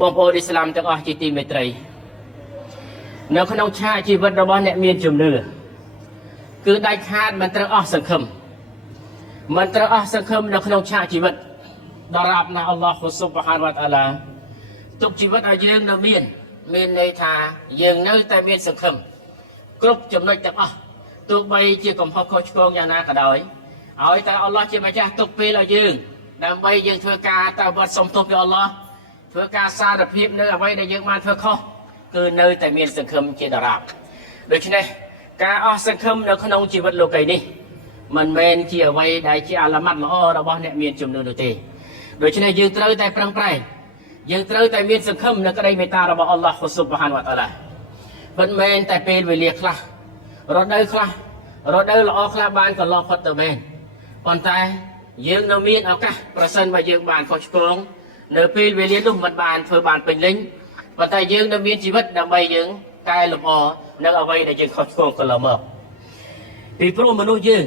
บางโพธิสลามទាំងអស់ជាទីមេត្រីនៅក្នុងឆាកជីវិតរបស់អ្នកមានជំនឿគឺដាច់ខាតមិនត្រូវអស់សង្ឃឹមមិនត្រូវអស់សង្ឃឹមនៅក្នុងឆាកជីវិតដរាបណាអល់ឡោះស៊ុបហានវតាអាឡាទុកជីវិតឲ្យយើងនៅមានន័យថាយើងនៅតែមានសង្ឃឹមគ្រប់ចំណុចទាំងអស់ទោះបីជាកំហុសខុសឆ្គងយ៉ាងណាក៏ដោយឲ្យតែអល់ឡោះជាម្ចាស់ទុកពេលឲ្យយើងដើម្បីយើងធ្វើការទៅវត្តសុំទោសពីអល់ឡោះធ្វើការសារភាពនៅអ្វីដែលយើងបានធ្វើខុសគឺនៅតែមានសង្ឃឹមជាដរាបដូច្នេះការអស់សង្ឃឹមនៅក្នុងជីវិតលោកីនេះមិនមែនជាអ្វីដែលជាអាឡាម៉ាត់ល្អរបស់អ្នកមានជំនឿនោះទេដូច្នេះយើងត្រូវតែប្រឹងប្រែងយើងត្រូវតែមានសង្ឃឹមនៅក្តីមេត្តារបស់អល់ឡោះស៊ុបហានវតាអាឡាមិនមែនតែពេលវេលាខ្លះរដូវខ្លះរដូវល្អខ្លះបានកន្លងផុតទៅមែនប៉ុន្តែយើងនៅមានឱកាសប្រសិនបើយើងបានខុសឆ្គងនៅពេលវេលានោះមិនបានធ្វើបានពេញលេញប៉ុន្តែយើងនៅមានជីវិតដើម្បីយើងកែលម្អនៅអ្វីដែលយើងខុសឆ្គងកន្លងមកពីព្រោះមនុស្សយើង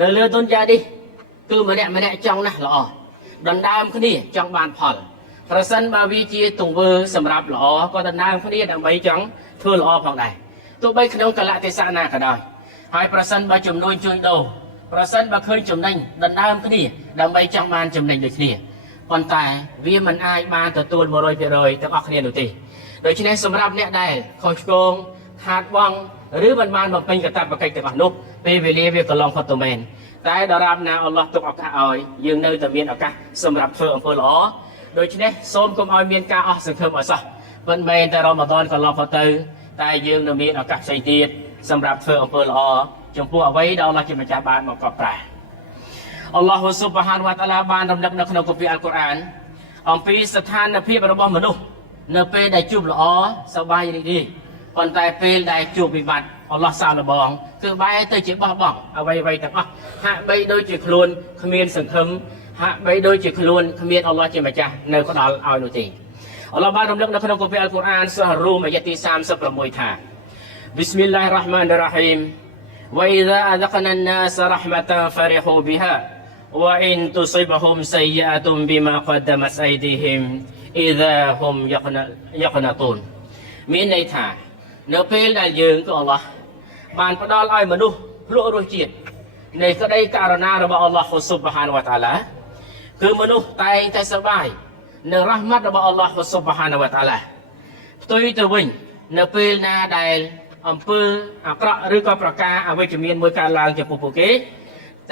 នៅលើទុនយ៉ានេះគឺម្នាក់ចង់ណាស់ល្អដណ្ដើមគ្នាចង់បានផលប្រសិនបើវាជាទង្វើសម្រាប់ល្អក៏ដណ្ដើមគ្នាដើម្បីចង់ធ្វើល្អផងដែរទោះបីក្នុងកលៈទេសៈណាក៏ដោយហើយប្រសិនបើចំនួនជួយដូរប្រសិនបើឃើញចំណេញដណ្ដើមគ្នាដើម្បីចង់បានចំណេញដូចគ្នាប៉ុន្តែវាមិនអាចបានទទួល 100% ទាំងអស់គ្នានោះទេដូច្នេះសម្រាប់អ្នកដែលខុសឆ្គងខាតបង់ឬមិនបានបំពេញកាតព្វកិច្ចទាំងអស់នោះពេលវេលាវាកន្លងផុតទៅមែនតែដរាបណាអល់ឡោះទុកឱកាសឲ្យយើងនៅតែមានឱកាសសម្រាប់ធ្វើអំពើល្អដូច្នេះសូមកុំឲ្យមានការអស់សង្ឃឹមឲ្យសោះមិនមែនតែរ៉ម៉ាឌនកន្លងផុតទៅតែយើងនៅមានឱកាសផ្សេងទៀតសម្រាប់ធ្វើអំពើល្អចំពោះអ្វីដែលអល់ឡោះជាម្ចាស់បានមកកត់ត្រាអល់ឡោះស៊ុបហានវតាអាឡាបានរំលឹកនៅក្នុងគម្ពីរអល់កុរអានអំពីស្ថានភាពរបស់មនុស្សនៅពេលដែលជួបល្អសប្បាយរីករាយប៉ុន្តែពេលដែលជួបវិបត្តិអល់ឡោះសាឡបងគឺបែរទៅជាបោះបង់អ្វីទាំងអស់ហាក់បីដូចជាខ្លួនគ្មានសង្ឃឹមហាក់បីដូចជាខ្លួនគ្មានអល់ឡោះជាម្ចាស់នៅផ្ដល់ឲ្យនោះទេអល់ឡោះបានរំលឹកនៅក្នុងគម្ពីរអល់កុរអានសូរ៉ារូមអាយ៉ាទី36ថាប៊ីស្មិលឡាហ៊ិររ៉ាហ្មានិររ៉ាហ៊ីមوإذا أذقنا الناس رحمة فرحوا بها وإن تصبهم سيئة بما قدمت أيديهم إذا هم يقنطون មានន័យថានៅពេលដែលយើងគឺអល់ឡោះបានផ្ដល់ឲ្យមនុស្សភ្លក់រសជាតិនៃក្តីករុណារបស់អល់ឡោះស៊ុបហានវតាអាឡាគឺមនុស្សតែងតែសប្បាយនៅរ៉ាហ្មាត់របស់អល់ឡោះស៊ុបហានវតាអាឡាផ្ទុយទៅវិញនៅពេលណាដែលអំពើអាក្រក់ឬក៏ប្រការអវិជ្ជមានមួយកើតឡើងចំពោះពួកគេ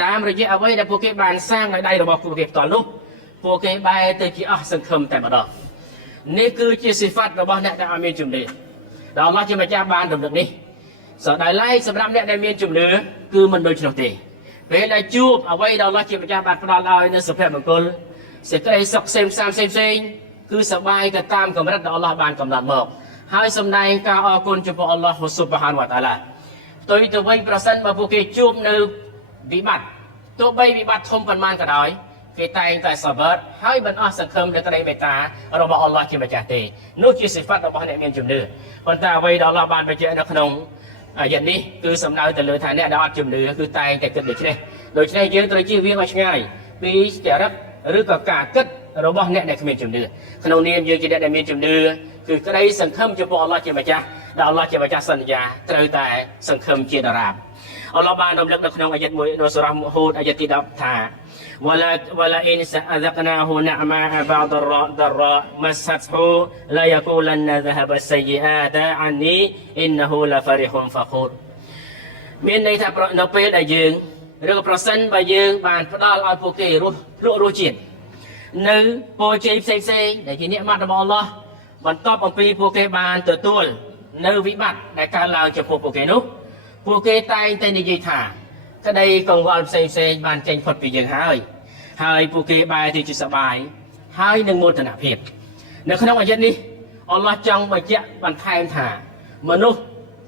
តាមរយៈអ្វីដែលពួកគេបានសាងដោយដៃរបស់ពួកគេផ្ទាល់នោះពួកគេបែរទៅជាអស់សង្ឃឹមតែម្ដងនេះគឺជាសិហ្វាត់របស់អ្នកដែលអត់មានជំនឿដែលអល់ឡោះជាម្ចាស់បានរំលឹកនេះដោយឡែកសម្រាប់អ្នកដែលមានជំនឿគឺមិនដូចនោះទេពេលដែលជួបអ្វីដែលអល់ឡោះជាម្ចាស់បានផ្ដល់ឲ្យនៅសុភមង្គលសេចក្តីសុខផ្សេងគឺសប្បាយទៅតាមកម្រិតដែលអល់ឡោះបានកំណត់មកហើយសម្ដែងការអរគុណចំពោះអល់ឡោះស៊ុបហានវតាអាឡាផ្ទុយទៅវិញប្រសិនបើពួកគេជួបនៅវិបត្តិទោះបីវិបត្តិធំប៉ុន្មានក៏ដោយគេតែងតែសបិតហើយមិនអស់សង្ឃឹមដល់ក្តីមេត្តារបស់អល់ឡោះជាម្ចាស់ទេនោះជាសិហ្វាត់របស់អ្នកមានជំនឿប៉ុន្តែអ្វីដែលអល់ឡោះបានបញ្ជាក់នៅក្នុងអាយ៉ានេះគឺសំដៅទៅលើថាអ្នកដែលអត់ជំនឿគឺតែងតែគិតដូច្នេះយើងត្រូវជៀសវាងឲ្យឆ្ងាយពីចរិតឬក៏ការគិតរបស់អ្នកដែលគ្មានជំនឿក្នុងនាមយើងជាអ្នកដែលមានជំនឿគឺក្តីសង្ឃឹមចំពោះអល់ឡោះជាម្ចាស់ដែលអល់ឡោះជាម្ចាស់សន្យាត្រូវតែសង្ឃឹមជាដរាបអល់ឡោះបានរំលឹកនៅក្នុងអាយ៉ាតមួយនៅសូរ៉ាហូដអាយ៉ាតទី10ថាولا إن أذقناه نعماء بعض ضراء مسته لا يقولن ذهب السيئات عني إنه لفرح فخور មានន័យថានៅពេលដែលយើងឬក៏ប្រសិនបើយើងបានផ្ដល់ឲ្យពួកគេរស់ភ្លក់រសជាតិនៅពរជ័យផ្សេងដែលជានិម័តរបស់អល់ឡោះបន្ទាប់អំពីពួកគេបានទទួលនៅវិបត្តិដែលកើតឡើងចំពោះពួកគេនោះពួកគេតែងតែនិយាយថាក្តីកង្វល់ផ្សេងបានចេញផុតពីយើងហើយពួកគេបែរទៅជាសប្បាយហើយនឹងមោទនភាពនៅក្នុងអាយ៉ាតនេះអល់ឡោះចង់បញ្ជាក់បន្ថែមថាមនុស្ស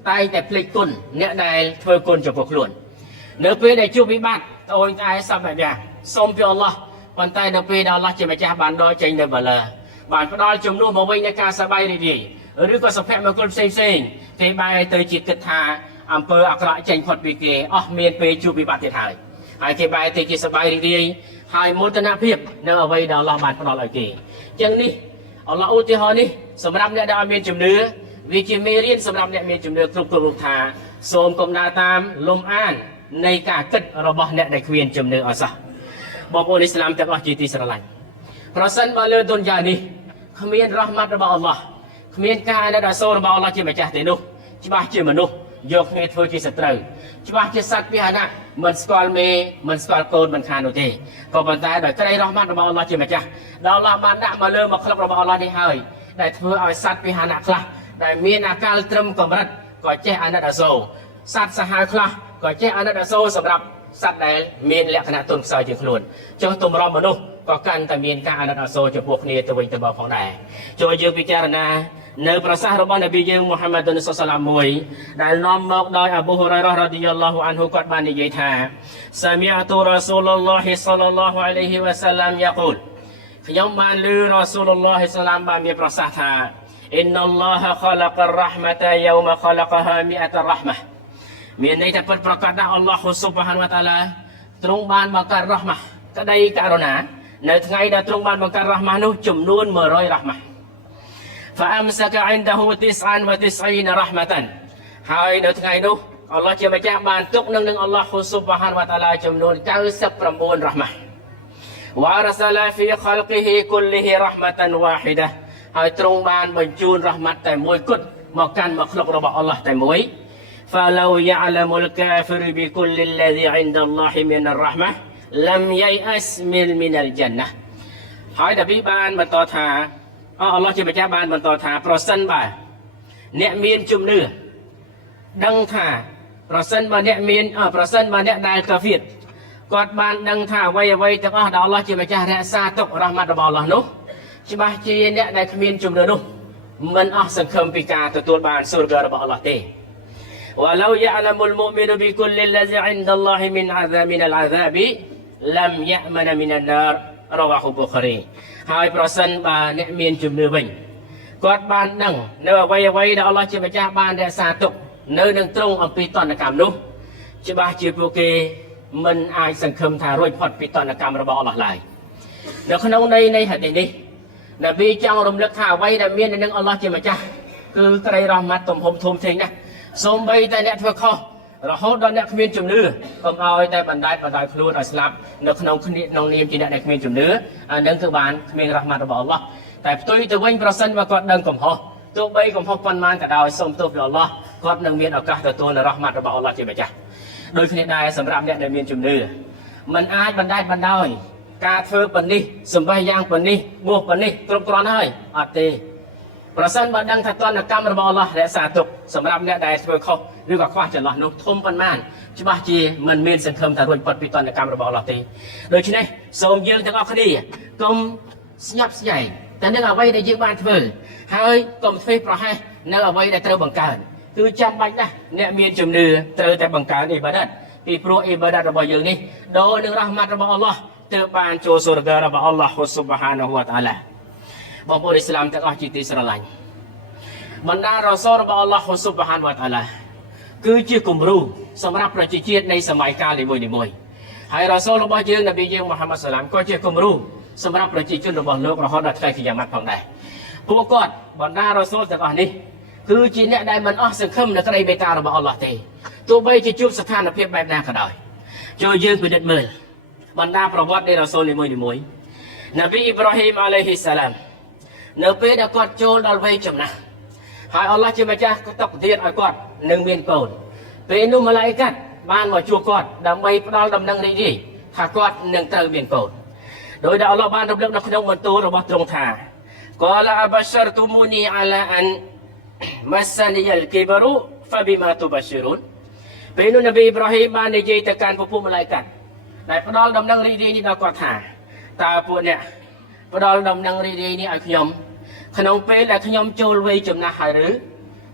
តែងតែភ្លេចគុណអ្នកដែលធ្វើគុណចំពោះខ្លួននៅពេលដែលជួបវិបត្តិត្អូញត្អែសប្បាយសូមពីអល់ឡោះប៉ុន្តែនៅពេលដែលអល់ឡោះជាម្ចាស់បានដកចេញនៅបាឡាបានផ្ដល់ជំនួសមកវិញនៃការសប្បាយរីករាយឬក៏សុភមង្គលផ្សេងគេបែរទៅជាគិតថាអំពើអាក្រក់ចេញផុតពីគេអស់មានពេលជួបវិបត្តិទៀតហើយគេបែរទៅជាសប្បាយរីករាយហើយមោទនភាពនៅអ្វីដែលអល់ឡោះបានផ្ដល់ឲ្យគេអញ្ចឹងនេះ អល់ឡោះឧទាហរណ៍នេះសម្រាប់អ្នកដែលមានជំនឿវាជាមេរៀនសម្រាប់អ្នកមានជំនឿគ្រប់រូបថាសូមកុំដើរតាមលំអាននៃការគិតរបស់អ្នកដែលគ្មានជំនឿអសោះបងប្អូនអ៊ីស្លាមទាំងអស់ជាទីស្រឡាញ់ប្រសិនបើលើទុនយ៉ានេះគ្មានរ៉ហ្មាត់របស់អល់ឡោះគ្មានការអាណិតអាសូររបស់អល់ឡោះជាម្ចាស់ទេនោះច្បាស់ជាមនុស្សយកគ្នាធ្វើជាសត្រូវច្បាស់ជាសត្វពាហនៈមិនស្គាល់មេមិនស្គាល់កូនមិនខាននោះទេក៏ប៉ុន្តែដោយក្តីរ៉ហ្មាត់របស់អល់ឡោះជាម្ចាស់ដល់អល់ឡោះបានដាក់មកលើមកក្លឹបរបស់អល់ឡោះនេះហើយដែលធ្វើឲ្យសត្វពាហនៈខ្លះដែលមានអាកាលត្រឹមកម្រិតក៏ចេះអាណិតអាសូរសត្វសាហាវខ្លះក៏ចេះអាណិតអាសូរសម្រាប់សត្វដែលមានលក្ខណៈទន់ខ្សោយជាងខ្លួនចុះទម្រាំមនុស្សក៏កាន់តែមានការអាណិតអាសូរចំពោះគ្នាទៅវិញទៅមកផងដែរចូលយើងពិចារណានៅប្រសាសន៍របស់នប៊ីយើងមូហាម៉ាត់សុសឡាមមួយដែលនាំមកដោយអប៊ូហ៊ុរ៉ៃរ៉ារ៉ាឌីយ៉ាឡោះអានហ៊ូគាត់បាននិយាយថាសាមីអតុរ៉ាស៊ូលឡោះសល្លឡោះអាឡៃហ៊ីវ៉ាសាឡាមយ៉ាកូលខ្ញុំបានឮរ៉ាស៊ូលឡោះសាឡាមបានមានប្រសាសន៍ថាអ៊ីនណឡោះខលករ៉ាហ្មាតាយូមខលកហាមីអតរ៉ាហ្មាមានន័យថាពិតប្រាកដថាអល់ឡោះស៊ុបហានវតាឡាទ្រង់បានបង្កើតរ៉ាហ្មាក្តីករុណានៅថ្ងៃដែលទ្រង់បានបង្កើតរ៉ាហ្មានោះចំនួន100រ៉ាហ្មាفأمسك عنده 99 رحمة ហើយនៅថ្ងៃនោះអល់ឡោះជាម្ចាស់បានទុកនឹងអល់ឡោះស៊ុបហានវតាឡាចំនួន99រ៉ាហ្មាوأرسل في خلقه كله رحمة واحدة ហើយទ្រង់បានបញ្ជូនរ៉ាហ្មាត់តែមួយគត់មកកាន់មកក្លុករបស់អល់ឡោះតែមួយ فلو يعلم الكافر بكل الذي عند الله من الرحمة لم ييأس من الجنة ហើយនប៊ីបានបន្តថាអល់ឡោះជាម្ចាស់បានបន្តថាប្រសិនបើអ្នកមានជំនឿដឹងថាប្រសិនបើអ្នកដែលកាហ្វៀតគាត់បានដឹងថាអ្វីទាំងអស់ដែលអល់ឡោះជាម្ចាស់រក្សាទុករ៉ហ្មាត់របស់អល់ឡោះនោះច្បាស់ជាអ្នកដែលគ្មានជំនឿនោះមិនអស់សង្ឃឹមពីការទទួលបានសូរហ្គារបស់អល់ឡោះទេ ولو يعلم المؤمن بكل الذي عند الله من العذاب لم يأمن من النار رواه البخاري ហើយប្រសិនបើអ្នកមានជំនឿវិញគាត់បានដឹងនៅអ្វីដែលអល់ឡោះជាម្ចាស់បានរក្សាទុកនៅនឹងត្រង់អំពីតនកម្មនោះច្បាស់ជាពួកគេមិនអាចសង្ឃឹមថារួចផុតពីតនកម្មរបស់អល់ឡោះឡើយនៅក្នុងន័យនៃហាឌីសនេះនប៊ីចង់រំលឹកថាអ្វីដែលមាននៅនឹងអល់ឡោះជាម្ចាស់គឺក្តីរ៉ហ្មាត់ទំហំធំធេងណាស់សូម្បីតែអ្នកធ្វើខុសរហូតដល់អ្នកគ្មានជំនឿកុំឲ្យតែបណ្តែតបណ្ដោយខ្លួនឲ្យស្លាប់នៅក្នុងនាមជាអ្នកដែលគ្មានជំនឿអានឹងគឺបានគ្មានរ៉ហ្មាត់របស់អល់ឡោះតែផ្ទុយទៅវិញប្រសិនបើគាត់ដឹងកំហុសទោះបីកំហុសប៉ុន្មានក៏ដោយសូមទោសពីអល់ឡោះគាត់នឹងមានឱកាសទទួលនៅរ៉ហ្មាត់របស់អល់ឡោះជាម្ចាស់ដូចគ្នាដែរសម្រាប់អ្នកដែលមានជំនឿមិនអាចបណ្តែតបណ្ដោយការធ្វើប៉ុណ្នេះសម្បះយ៉ាងប៉ុណ្នេះបួសប៉ុណ្នេះគ្រប់គ្រាន់ហើយអត់ទេប្រសិនបើដឹងថាតនកម្មរបស់អល់ឡោះរក្សាទុកសម្រាប់អ្នកដែលធ្វើខុសឬក៏ខ្វះចន្លោះនោះធំប៉ុន្មានច្បាស់ជាមិនមានសង្ឃឹមថារួចផុតពីតនកម្មរបស់អល់ឡោះទេដូច្នេះសូមយើងទាំងអស់គ្នាកុំស្ញប់ស្ញែងតែនឹងអ្វីដែលយើងបានធ្វើហើយកុំធ្វេសប្រហែសនៅអ្វីដែលត្រូវបង្កើតគឺចាំបាច់ណាស់អ្នកមានជំនឿត្រូវតែបង្កើតអ៊ីបាដាតពីព្រោះអ៊ីបាដាតរបស់យើងនេះដូរនឹងរ៉ហ្មាត់របស់អល់ឡោះទើបបានចូលសូរហ្គារបស់អល់ឡោះស៊ុបហានហូវតាឡាបងប្អូនអ៊ីស្លាមទាំងអស់ជាទីស្រឡាញ់បណ្ដារ៉ាស៊ូលរបស់អល់ឡោះស៊ុបហានវតាឡាគឺជាគំរូសម្រាប់ប្រជាជាតិនៃសម័យកាលនីមួយៗហើយរ៉ាស៊ូលរបស់យើងនប៊ីយើងមូហាម៉ាត់សាឡាមក៏ជាគំរូសម្រាប់ប្រជាជនរបស់លោករហូតដល់ថ្ងៃកិយាម៉ាត់ផងដែរពួកគាត់បណ្ដារ៉ាស៊ូលទាំងអស់នេះគឺជាអ្នកដែលមិនអស់សង្ឃឹមនៅក្តីមេត្តារបស់អល់ឡោះទេទោះបីជាជួបស្ថានភាពបែបណាក៏ដោយចូលយើងពិនិត្យមើលបណ្ដាប្រវត្តិនៃរ៉ាស៊ូលនីមួយៗនប៊ីអ៊ីប្រាហ៊ីមអាឡៃហ៊ីសាឡាមនៅពេលដែលគាត់ចូលដល់វ័យចំណាស់ហើយអល់ឡោះជាម្ចាស់ក៏ទុកធាតុឲ្យគាត់នឹងមានកូនពេលនោះម៉ាឡៃកាត់បានមកជួបគាត់ដើម្បីផ្ដល់ដំណឹងរីករាយថាគាត់នឹងត្រូវមានកូនដោយដែលអល់ឡោះបានរំលឹកនៅក្នុងបន្ទូលរបស់ទ្រង់ថាកលាអបရှរតុមូនីអាឡាអានម៉ាសានីអលគីបរូហ្វាប៊ីម៉ាតុបಶಿរូនពេលនោះនប៊ីអ៊ីប្រាហ៊ីមបាននិយាយទៅកាន់ពួកម៉ាឡៃកាត់ដែលផ្ដល់ដំណឹងរីករាយនេះដល់គាត់ថាតើពួកអ្នកផ្ដល់ដំណឹងរីករាយនេះឲ្យខ្ញុំក្នុងពេលដែលខ្ញុំចូលវ័យចំណាស់ហើយឬ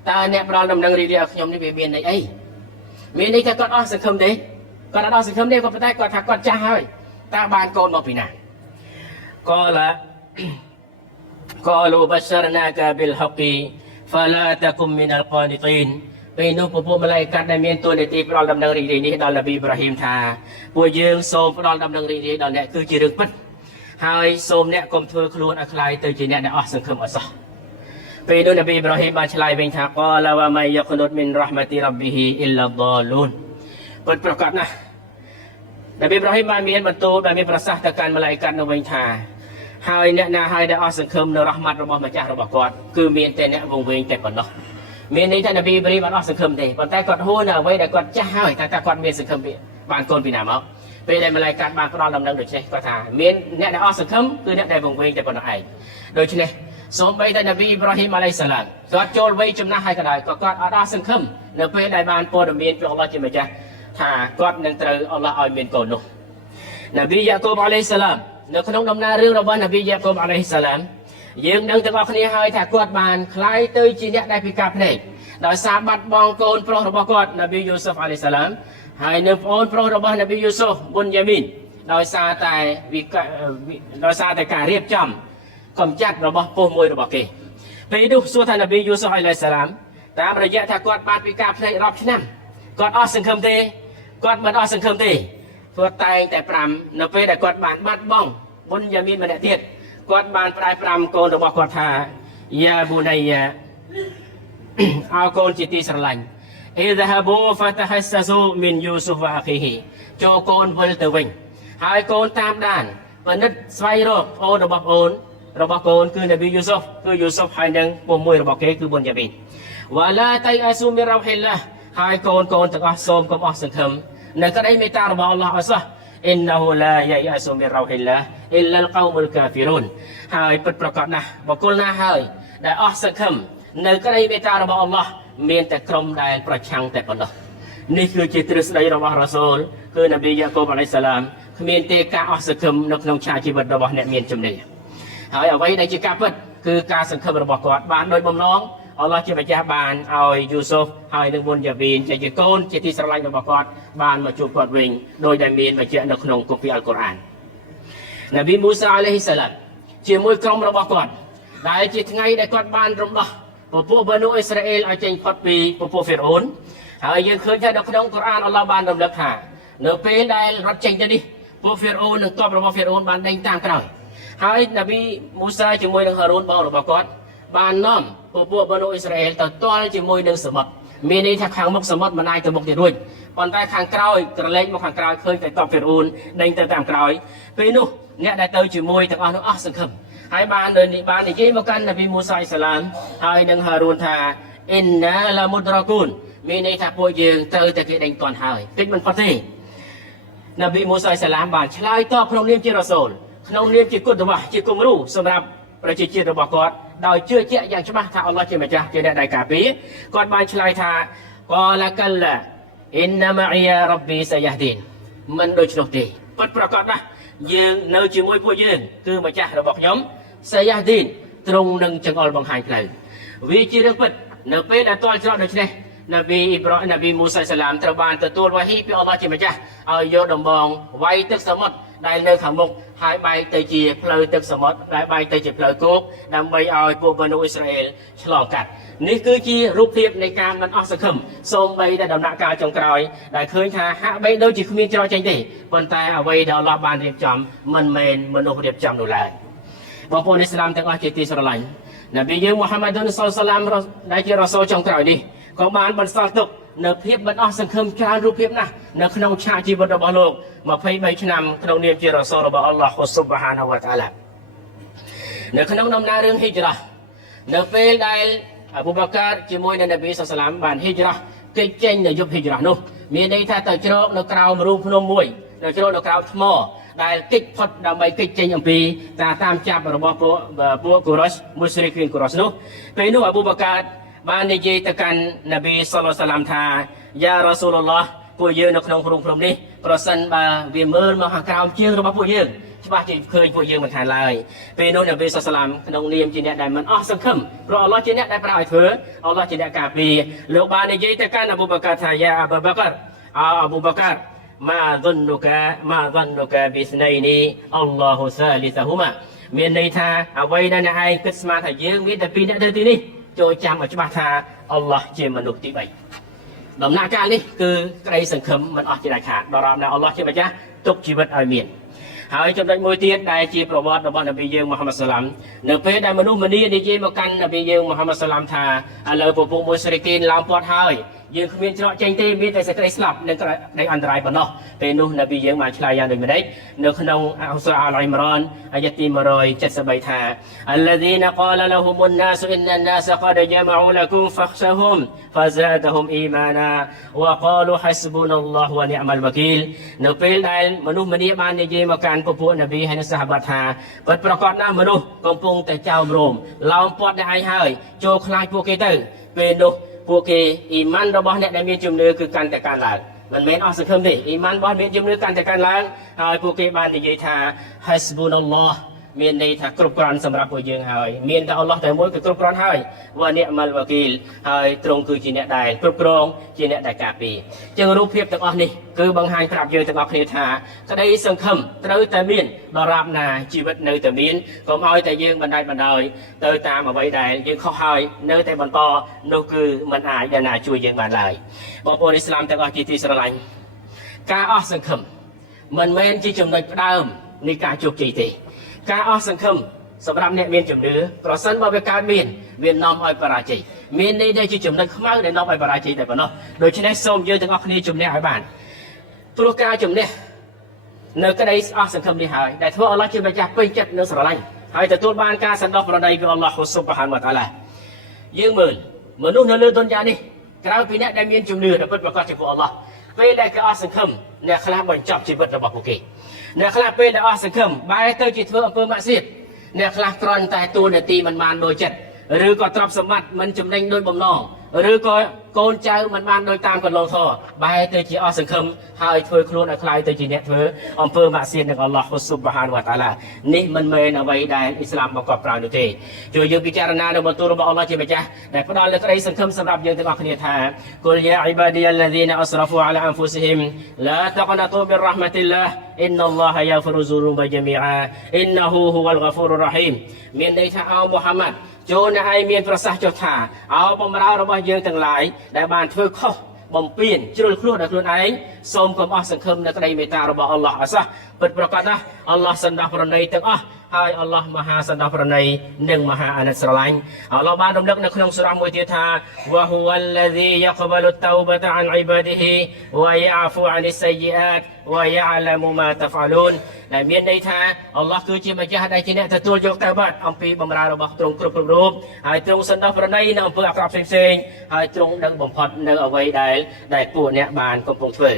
តើអ្នកផ្ដល់ដំណឹងរីករាយឲ្យខ្ញុំនេះវាមានន័យអីមានន័យថាគាត់អស់សង្ឃឹមទេគាត់អត់អស់សង្ឃឹមទេគាត់ប៉ុន្តែគាត់ថាគាត់ចាស់ហើយតើបានកូនមកពីណាកលាقالوا بشرناك بالحق فلا تكن من القانطين ពេលនោះពួកម៉ាឡៃកាត់ដែលមានតួនាទីផ្ដល់ដំណឹងរីករាយនេះដល់នប៊ីអ៊ីប្រាហ៊ីមថាពួកយើងសូមផ្ដល់ដំណឹងរីករាយដល់អ្នកគឺជារឿងពិត ហើយសូមអ្នកកុំធ្វើខ្លួនឲ្យខ្លាយទៅជាអ្នកដែលអស់សង្ឃឹមអត់សោះពេលនោះនប៊ីអ៊ីប្រាហ៊ីមបានឆ្លើយវិញថាកាឡាវ៉ាម៉ៃយ៉ាក្នុតមីនរ៉ហ្មាទីរ៉ាប៊ីហ៊ីអ៊ីឡាដលូនពិតប្រកបណាស់នប៊ីអ៊ីប្រាហ៊ីមបានមានបន្ទូលបានមានប្រសាសន៍ទៅកាន់ម៉ាឡៃកាត់នោះវិញថាហើយអ្នកណាហើយដែលអស់សង្ឃឹមនៅរ៉ហ្មាត់របស់ម្ចាស់របស់គាត់គឺមានតែអ្នកវង្វេងតែប៉ុណ្ណោះមានន័យថានប៊ីអ៊ីប្រាហ៊ីមបានអស់សង្ឃឹមទេប៉ុន្តែគាត់ហួរនៅអ្វីដែលគាត់ចាស់ហើយតែគាត់មានសង្ឃឹមបានកូនពីណាមកពេលដែលម៉ាឡៃកាត់បានផ្ដល់ដំណឹងដូច្នេះគាត់ថាមានអ្នកដែលអស់សង្ឃឹមគឺអ្នកដែលវង្វេងតែប៉ុណ្ណោះឯងដូច្នេះសូម្បីតែនប៊ីអ៊ីប្រាហ៊ីមអាឡៃសាឡាមគាត់ចូលវ័យចំណាស់ហើយក៏ដោយក៏គាត់អត់អស់សង្ឃឹមនៅពេលដែលបានព័ត៌មានពីអល់ឡោះជាម្ចាស់ថាគាត់នឹងត្រូវអល់ឡោះឲ្យមានកូននោះនប៊ីយ៉ាកូបអាឡៃសាឡាមនៅក្នុងដំណើររឿងរបស់នប៊ីយ៉ាកូបអាឡៃសាឡាមយើងដឹងទាំងអស់គ្នាហើយថាគាត់បានคล้ายទៅជាអ្នកដែលពិការភ្នែកដោយសារបាត់បង់កូនប្រុសរបស់គាត់នប៊ីយូស៊ុហ្វអាឡៃសាឡាមហើយនៅប្អូនប្រុសរបស់នប៊ីយូស៊ុហ្វប៊ុនយ៉ាមីនដោយសារតែការរៀបចំកំចាត់របស់ពោះមួយរបស់គេពេលនោះសួរថានប៊ីយូស៊ុហ្វអាឡៃសាឡាមតាមរយៈថាគាត់បានពិការភ្នែករាប់ឆ្នាំគាត់អស់សង្ឃឹមទេគាត់មិនអស់សង្ឃឹមទេគាត់តែងតែ5នៅពេលដែលគាត់បានបាត់បង់ប៊ុនយ៉ាមីនម្នាក់ទៀតគាត់បានផ្ដាយ5កូនរបស់គាត់ថាយ៉ាប៊ូណៃយ៉ាអោកូនជាទីស្រឡាញ់អ៊ីហ្ហាបូហ្វាតាហស្សាស៊ូមីនយូស៊ុហ្វវ៉ាអខីហ៊ីចូលកូនវិលទៅវិញហើយកូនតាមដានពិនិត្យស្វែងរកប្អូនរបស់ប្អូនរបស់កូនគឺនប៊ីយូស៊ុហ្វគឺយូស៊ុហ្វហើយនឹងពុំមួយរបស់គេគឺប៊ុនយ៉ាមីនវ៉ាឡាតៃអាស៊ូមីរ៉ាហ៊ីឡាហើយកូនទាំងអស់សូមកុំអស់សង្ឃឹមនៅក្តីមេត្តារបស់អល់ឡោះអសោះអ៊ីនណហ៊ូឡាយ៉ាអាស៊ូមីរ៉ាហ៊ីឡាអ៊ីឡាលកោមុលកាហ្វីរូនហើយពិតប្រកបណាស់បុគ្គលណាហើយដែលអស់សង្ឃឹមនៅក្តីមេត្តារបស់អល់ឡោះមានតែក្រុមដែលប្រឆាំងតែប៉ុណ្ណោះនេះគឺជាទ្រឹស្ដីរបស់រ៉ាស៊ូលគឺនប៊ីយ៉ាកូបអាឡៃសាឡាមគ្មានទេការអស់សង្ឃឹមនៅក្នុងឆាកជីវិតរបស់អ្នកមានចំណេះហើយអ្វីដែលជាការពិតគឺការសង្ឃឹមរបស់គាត់បានដោយបំណងអល់ឡោះជាម្ចាស់បានឲ្យយូស៊ុហ្វហើយនឹងប៊ុនយ៉ាវីនជាកូនជាទីស្រឡាញ់របស់គាត់បានមកជួបគាត់វិញដោយដែលមានបញ្ជាក់នៅក្នុងគម្ពីរអល់កុរអាននប៊ីមូសាអាឡៃហ៊ីសាឡាមជាមួយក្រុមរបស់គាត់ដែលជាថ្ងៃដែលគាត់បានរំដោះពពួកបានូអ៊ីស្រាអែលឲ្យចេញផុតពីពពួកហ្វីរ៉ូនហើយយើងឃើញថានៅក្នុងកុរអានអល់ឡោះបានរំលឹកថានៅពេលដែលរត់ចេញទៅនេះពួកហ្វីរ៉ូននិងទ័ពរបស់ហ្វីរ៉ូនបានដេញតាមក្រោយហើយនប៊ីមូសាជាមួយនឹងហារូនបងរបស់គាត់បាននាំពួកបានូអ៊ីស្រាអែលទៅទាល់ជាមួយនឹងសមុទ្រមានន័យថាខាងមុខសមុទ្រមិនអាចទៅមុខទៀតរួចប៉ុន្តែខាងក្រោយក្រឡេកមកខាងក្រោយឃើញតែទ័ពហ្វីរ៉ូនដេញទៅតាមក្រោយពេលនោះអ្នកដែលទៅជាមួយទាំងអស់នោះអស់សង្ឃឹមហើយបាននិយាយមកកាន់នប៊ីមូសាអ៊ីសាឡាមហើយនឹងហារូនថាអ៊ីនណាឡាមុដរ៉ាគូនមានន័យថាពួកយើងត្រូវតែគេដេញទាន់ហើយតិចមិនផុតទេនប៊ីមូសាអ៊ីសាឡាមបានឆ្លើយតបក្នុងនាមជារ៉ាស៊ូលក្នុងនាមជាគុតវ៉ាជាគំរូសម្រាប់ប្រជាជាតិរបស់គាត់ដោយជឿជាក់យ៉ាងច្បាស់ថាអល់ឡោះជាម្ចាស់ជាអ្នកដែលការពារគាត់បានឆ្លើយថាកាឡាកាឡាអ៊ីនណាម៉ាអ៊ីយ៉ារ៉ាប៊ីសាយ៉ាឌីនមិនដូច្នោះទេពិតប្រាកដណាស់យើងនៅជាមួយពួកយើងគឺម្ចាស់របស់ខ្ញុំសាយ៉ាឌីនទ្រង់នឹងចង្អុលបង្ហាញផ្លូវវាជារឿងពិតនៅពេលដែលទាល់ច្រកដូច្នេះនប៊ីមូសាសាឡាមត្រូវបានទទួលវ៉ាហ៊ីពីអល់ឡោះជាម្ចាស់ឲ្យយកដំបងវាយទឹកសមុទ្រដែលនៅខាងមុខហើយបែកទៅជាផ្លូវទឹកសមុទ្រដែលបែកទៅជាផ្លូវគោកដើម្បីឲ្យពួកបានូអ៊ីស្រាអែលឆ្លងកាត់នេះគឺជារូបភាពនៃការមិនអស់សង្ឃឹមសូម្បីតែដំណាក់កាលចុងក្រោយដែលឃើញថាហាក់បីដូចជាគ្មានច្រកចេញទេប៉ុន្តែអ្វីដែលអល់ឡោះបានរៀបចំមិនមែនមនុស្សរៀបចំនោះឡើយបងប្អូនអ៊ីស្លាមទាំងអស់ជាទីស្រឡាញ់នប៊ីយើងមូហាម៉ាឌុនសល្លឡាមដែលជារ៉ាស៊ូលចុងក្រោយនេះក៏បានបន្សល់ទុកនៅភាពមិនអស់សង្ឃឹមច្រើនរូបភាពណាស់នៅក្នុងឆាកជីវិតរបស់លោក23ឆ្នាំក្នុងនាមជារ៉ាស៊ូលរបស់អល់ឡោះស៊ុបហានវ៉ាតាអាឡានៅក្នុងដំណើររឿងហ៊ីជ្រ៉ានៅពេលដែលអប៊ូបកាជាមួយនឹងនប៊ីសល្លឡាមបានហ៊ីជ្រ៉ាគេចចេញនៅយប់ហ៊ីជ្រ៉ានោះមានន័យថាទៅជ្រកនៅក្រោមរូងភ្នំមួយនៅជ្រកនៅក្រោមថ្មដែលគេចផុតដើម្បីគេចចេញអំពីតាមចាប់របស់ពួកកូរ៉ាសមូស្រីគីនកូរ៉ាសនោះពេលនោះអប៊ូបកាបាននិយាយទៅកាន់នប៊ីសល្លឡាមថាយ៉ារ៉ាស៊ូលឡោះពួកយើងនៅក្នុងរូងភ្នំនេះប្រសិនបើវាមើលមកខាងក្រោមជើងរបស់ពួកយើងច្បាស់ជាឃើញពួកយើងមិនខានឡើយពេលនោះនប៊ីសល្លឡាមក្នុងនាមជាអ្នកដែលមិនអស់សង្ឃឹមព្រោះអល់ឡោះជាអ្នកដែលប្រោសឲ្យធ្វើអល់ឡោះជាអ្នកការពារលោកបាននិយាយទៅកាន់អប៊ូបកាថាយ៉ាអប៊ូបកាអប៊ូបកាម៉ាហ្សុននូកាប៊ីស្នៃនីអល់ឡោហ៊ូសាលីសាហ៊ូម៉ាមានន័យថាអ្វីដែលអ្នកឯងគិតស្មានថាយើងមានតែពីរអ្នកទៅទីនេះចូលចាំឲ្យច្បាស់ថាអល់ឡោះជាមនុស្សទី3ដំណាក់កាលនេះគឺក្តីសង្ឃឹមមិនអស់ជាដាច់ខាតដរាបណាអល់ឡោះជាម្ចាស់ទុកជីវិតឲ្យមាន ហើយចំណុចមួយទៀតដែលជាប្រវត្តិរបស់នប៊ីយើងមូហាម៉ាត់សាឡាំនៅពេលដែលមនុស្សម្នានិយាយមកកាន់នប៊ីយើងមូហាម៉ាត់សាឡាំថាឥឡូវពពួកមុស្រិគីនឡើងពាត់ហើយយើងគ្មានច្រកចេញទេមានតែសេចក្តីស្លាប់និងក្តីអន្តរាយប៉ុណ្ណោះពេលនោះនប៊ីយើងបានឆ្លើយយ៉ាងដូចម្តេចនៅក្នុងអសូរអល់អ៊ីមរ៉ានអាយ៉ាទី173ថាអល្លាឌីនកាលឡហ៊ុមុនណាសអ៊ីនណាសកដយមអ៊ូលគុមហ្វខ្សហុមហ្វហ្សាដហ៊ុមអ៊ីម៉ាណាវកាលហស្បុនអល់ឡោះវនិអ៊មលវគីលនៅពេលដែលមនុស្សម្នាបាននិយាយមកកាន់ពពួកនប៊ីហើយនិងសាហាបាត់ថាពិតប្រាកដណាស់មនុស្សកំពុងតែចោលរោមឡោមព័ទ្ធតែឯងហើយចូលខ្លាចពួកគេទៅពេលនោះពួកគេអ៊ីម៉ានរបស់អ្នកដែលមានជំនឿគឺកាន់តែកើនឡើងមិនមែនអស់សង្ឃឹមទេអ៊ីម៉ានរបស់មានជំនឿកាន់តែកើនឡើងហើយពួកគេបាននិយាយថា Hasbunallah មានន័យថាគ្រប់គ្រាន់សម្រាប់ពួកយើងហើយមានតែអល់ឡោះតែមួយគឺគ្រប់គ្រាន់ហើយវ៉ានិអ៊មលវគីលហើយទ្រង់គឺជាអ្នកដែលគ្រប់គ្រងជាអ្នកដែលការពារចឹងរូបភាពទាំងអស់នេះគឺបង្ហាញប្រាប់យើងទាំងអស់គ្នាថាក្តីសង្ឃឹមត្រូវតែមានដរាបណាជីវិតនៅតែមានកុំឲ្យតែយើងបណ្ដោយទៅតាមអ្វីដែលយើងខុសហើយនៅតែបន្តនោះគឺមិនអាចដែលណាជួយយើងបានឡើយបងប្អូនអ៊ីស្លាមទាំងអស់ជាទីស្រឡាញ់ការអស់សង្ឃឹមមិនមែនជាចំណុចផ្ដើមនៃការជោគជ័យទេការអស់សង្ឃឹមសម្រាប់អ្នកមានជំនឿប្រសិនបើវាកើតមានវានាំឲ្យបរាជ័យមានន័យថាជាចំណុចខ្មៅដែលនាំឲ្យបរាជ័យតែប៉ុណ្ណោះដូច្នេះសូមយើងទាំងអស់គ្នាជំនះឲ្យបានព្រោះការជំនះនៅក្តីអស់សង្ឃឹមនេះហើយដែលធ្វើអល់ឡោះជាម្ចាស់ពេញចិត្តនិងស្រឡាញ់ហើយទទួលបានការសន្តោសប្រណីពីអល់ឡោះស៊ុបហានវតាឡាយើងមើលមនុស្សនៅលើទុនយ៉ានេះក្រៅពីអ្នកដែលមានជំនឿដែលពិតប្រាកដចំពោះអល់ឡោះពេលដែលគេអស់សង្ឃឹមអ្នកខ្លះបញ្ចប់ជីវិតរបស់ពួកគេអ្នកខ្លះពេលដែលអស់សង្ឃឹមបែរទៅជាធ្វើអំពើម៉ាក់សៀតអ្នកខ្លះគ្រាន់តែទួលនីតិមិនបានដូចចិត្តឬក៏ទ្រព្យសម្បត្តិមិនចំណេញដោយបំណងឬក៏កូនចៅមិនបានដោយតាមកន្លងធម៌បែរទៅជាអស់សង្ឃឹមហើយធ្វើខ្លួនឲ្យខ្លាយទៅជាអ្នកធ្វើអំពើម៉ាក់សៀតនឹងអល់ឡោះស៊ុបហានវតាឡានេះមិនមែនអ្វីដែលអ៊ីស្លាមបង្កប់ប្រើនោះទេជួយយើងពិចារណានៅបន្ទូលរបស់អល់ឡោះជាម្ចាស់ដែលផ្ដល់នូវក្តីសង្ឃឹមសម្រាប់យើងទាំងអស់គ្នាថាកុលយ៉ាអ៊ីបាឌីអាឡាឌីនអស្រហ្វូអាឡាអនហ្វុសហ៊ីមឡាតកណាទូបិររ៉ហ្មាតិលឡាអ៊ីនអល់ឡោះយ៉ាហ្វរុស៊ូរុបជមីអាអ៊ីនហ៊ូហ៊ូវលហ្កាហ្វូរុររ៉ហ៊ីមមានន័យថាអូមូហាម៉ាត់ចូលអ្នកឯងមានប្រសាសន៍ចុះថាអោបំរើរបស់យើងទាំងឡាយដែលបានធ្វើខុសបំពេញជ្រុលខ្លួនដល់ខ្លួនឯងសូមកុំអស់សង្ឃឹមនៅក្តីមេត្តារបស់អល់ឡោះអសោះពិតប្រាកដណាស់អល់ឡោះសណ្ដោះប្រណីទាំងអស់ហើយអល់ឡោះមហាសណ្ដោះប្រណីនិងមហាអាណិតស្រឡាញ់អល់ឡោះបានរំលឹកនៅក្នុងសូរ៉ាមួយទៀតថាវ៉ាហ៊ូវលឡាឌីយ៉ាក្បលុតតោបតអានអ៊ីបាឌីហ៊ីវ៉ាយ៉ាហ្វូអានីសៃយីអាតវ៉ាយ៉ាឡាមូម៉ាតហ្វាលូនដែលមានន័យថាអល់ឡោះគឺជាម្ចាស់ដែលជាអ្នកទទួលយកតៅបាត់អំពីបម្រើរបស់ទ្រង់គ្រប់រូបហើយទ្រង់សណ្ដោះប្រណីនៅអំពើអាក្រក់ផ្សេងហើយទ្រង់ដឹងបំផុតនៅអ្វីដែលពួកអ្នកបានកំពុងធ្វើ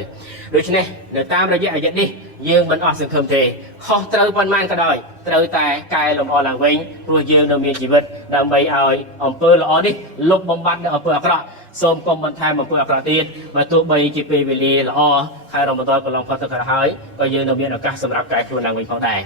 ដូច្នេះនៅតាមរយៈអាយ៉ានេះយើងមិនអស់សង្ឃឹមទេខុសត្រូវប៉ុន្មានក៏ដោយត្រូវតែកែលម្អឡើងវិញព្រោះយើងនៅមានជីវិតដើម្បីឲ្យអំពើល្អនេះលុបបំបាត់នៅអំពើអាក្រក់សូមកុំបន្ថែមអំពើអាក្រក់ទៀតបើទោះបីជាពេលវេលាល្អខែរ៉ម៉ាឌនកន្លងផុតទៅក៏ហើយក៏យើងនៅមានឱកាសសម្រាប់កែខ្លួនឡើងវិញផងដែរ